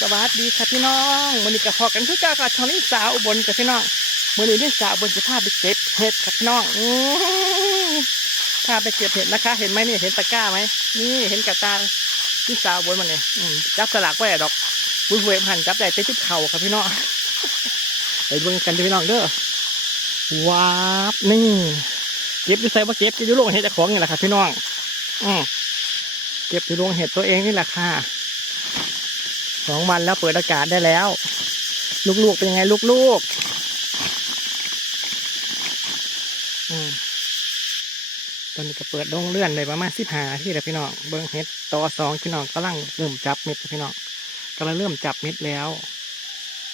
สวัสดีค่ะพี่น้องวันนี้กับพอกันทุกเจ้ากับช่องนี้สาวบลกับพี่น้องวันนี้นี่สาวบลจะพาไปเก็บเห็ดกับพี่น้องอื้อพาไปเก็บเห็ดนะคะ เห็นไหมนี่เห็นตะกร้าไหมนี่เห็นกระตาที่สาวบลมันเนี่ยจับสลากไว้ดอกบุญเวมหันจับได้เต็มที่เข่าครับพี่น้องไปดูกันพี่น้องเด้อว้าบนี่เก็บอยู่ใส่ว่าเก็บอยู่โรงเห็ดจ้าของนี่แหละค่ะพี่น้องอืมเก็บอยู่โรงเห็ดตัวเองนี่แหละค่ะ สองวันแล้วเปิดอากาศได้แล้ว ลูกๆเป็นยังไงลูกๆอืมตอนนี้ก็เปิดโรงเลื่อนเลยประมาณสิบหาที่แล้วพี่น้องเบิ้งเฮ็ดต่อสองพี่น้องกำลังเริ่มจับเม็ดพี่น้องกำลังเริ่มจับเม็ดแล้ว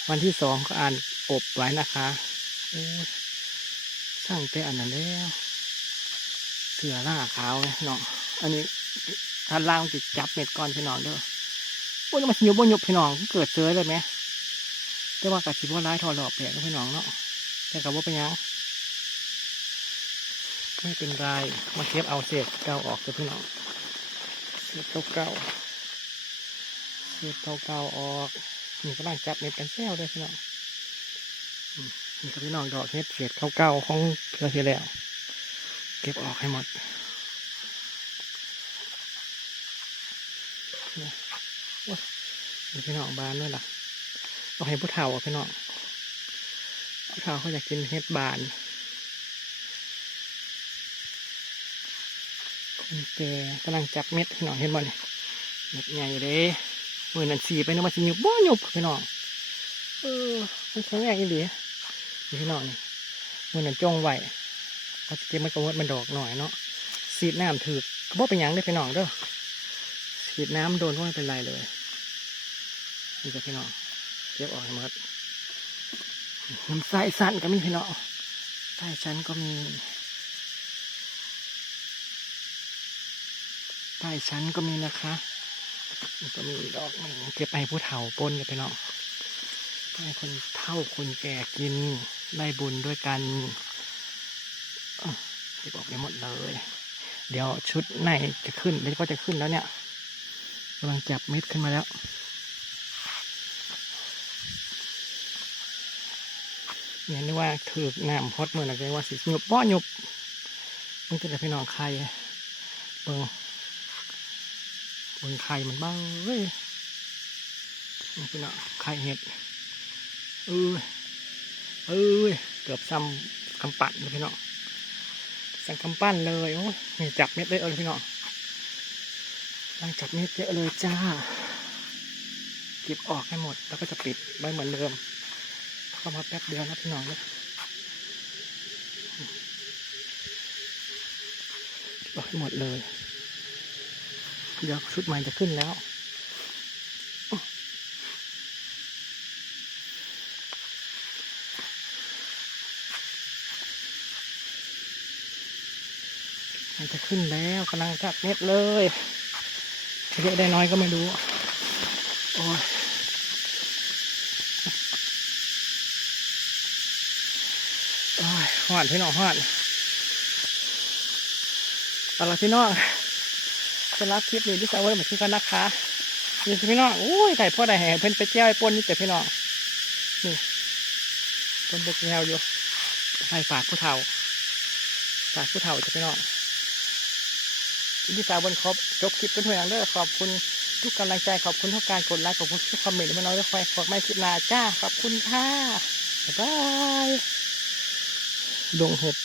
วันที่สองก็อ่านอบไว้นะคะโอ้ช่างแต่อันนั้นแล้วเสือล่าขาวเลยเนาะอันนี้ท่านล่างติดจับเม็ดก่อนพี่น้องเด้อ พวกนี้มันสิยุบบนยุบพี่น้องเกิดเจอเลยไหมแต่ว่ากะสิบว่าร้ายทอหลอบแผลพี่น้องเนาะแต่กับว่าเป็นยังไม่เป็นไรมาเทียบเอาเศษเก่าออกเลยพี่น้องเศษเก่าเศษเก่าออกนี่กำลังจับเม็ดกันแซวเลยพี่น้องมนี่ก็พี่น้องดอกเฮ็ดเศษเก่าๆของเพื่อที่แล้ว เก็บออกให้หมดมี พี่น้องบ้านด้วยล่ะเอาให้ผู้เฒ่าพี่น้องผู้เฒ่าเขาอยากกินเฮ็ดบานคนแก่กำลังจับเม็ดพี่น้องเห็นบ่เนี่ยเม็ดใหญ่เลยมือนันสีไปนึกว่าสิหยุบบ่หยุบพี่น้องเออมันแข็งแรงอีหลีพี่น้องนี่มือนันจ้องไหวเขาจะเก็บมันกระวดมันดอกหน่อยเนาะสีดน้ำถือก็บ่เป็นหยังเด้พี่น้องเด้อสีดน้ำโดนก็ไม่เป็นไรเลย นี่ก็พี่น้องเก็บออกให้หมดน้ำใสสั้นก็มีพี่น้องใต้ชั้นก็มีใต้ชั้นก็มีนะคะก็มีดอกหนึ่งเก็บไปผู้เฒ่าปนกันพี่น้องให้คนเฒ่าคนแก่กินได้บุญด้วยกันเก็บออกได้หมดเลย เดี๋ยวชุดในจะขึ้นเดี๋ยวก็จะขึ้นแล้วเนี่ยกำลังจับเม็ดขึ้นมาแล้ว เนี่ยนึกว่าถือน้ำฮอตเมื่อไรว่าสิหยุบบ่หยบมันเป็นแต่พี่น้องไข่เบิ่งเบิ่งไข่มันบ้างเว้ยนี่พี่น้องไข่เห็ดเออเออเกือบซ้ำกำปั้นเลยพี่น้องสั่งกำปั้นเลยโอ้ยจับเม็ดเลยเออพี่น้องตั้งจับเม็ดเยอะเลยจ้า เก็บออกให้หมดแล้วก็จะปิดไว้เหมือนเดิม เข้ามาแป๊บเดียวนะพี่น้องนะบอกให้หมดเลย เดี๋ยวชุดใหม่จะขึ้นแล้วมันจะขึ้นแล้วกำลังจับเม็ดเลยเยอะได้น้อยก็ไม่รู้ โอ้ย โอ้ยหวานพี่น้องหวานเอาละพี่น้องจะรับคลิปนี้ที่จะเอาไว้เหมือนกันนะคะนี่สิพี่น้องอุ้ยไก่พ่อได้แห่เพิ่นไปเจ้าไอ้ปนนี่แต่พี่น้องนี่ปนบกแวอยู่ให้ฝากผู้เฒ่าฝากผู้เฒ่าจะพี่น้องที่สาวบนครบจบคลิปเป็นเพื่อนเด้อขอบคุณทุกกำลังใจขอบคุณทุกการกดไลค์ขอบคุณทุกคอมเมนต์ที่มาน้อยด้วยคอยขอบไม่คลิปหนาจ้าขอบคุณค่ะบ๊ายบาย ดงเห็ด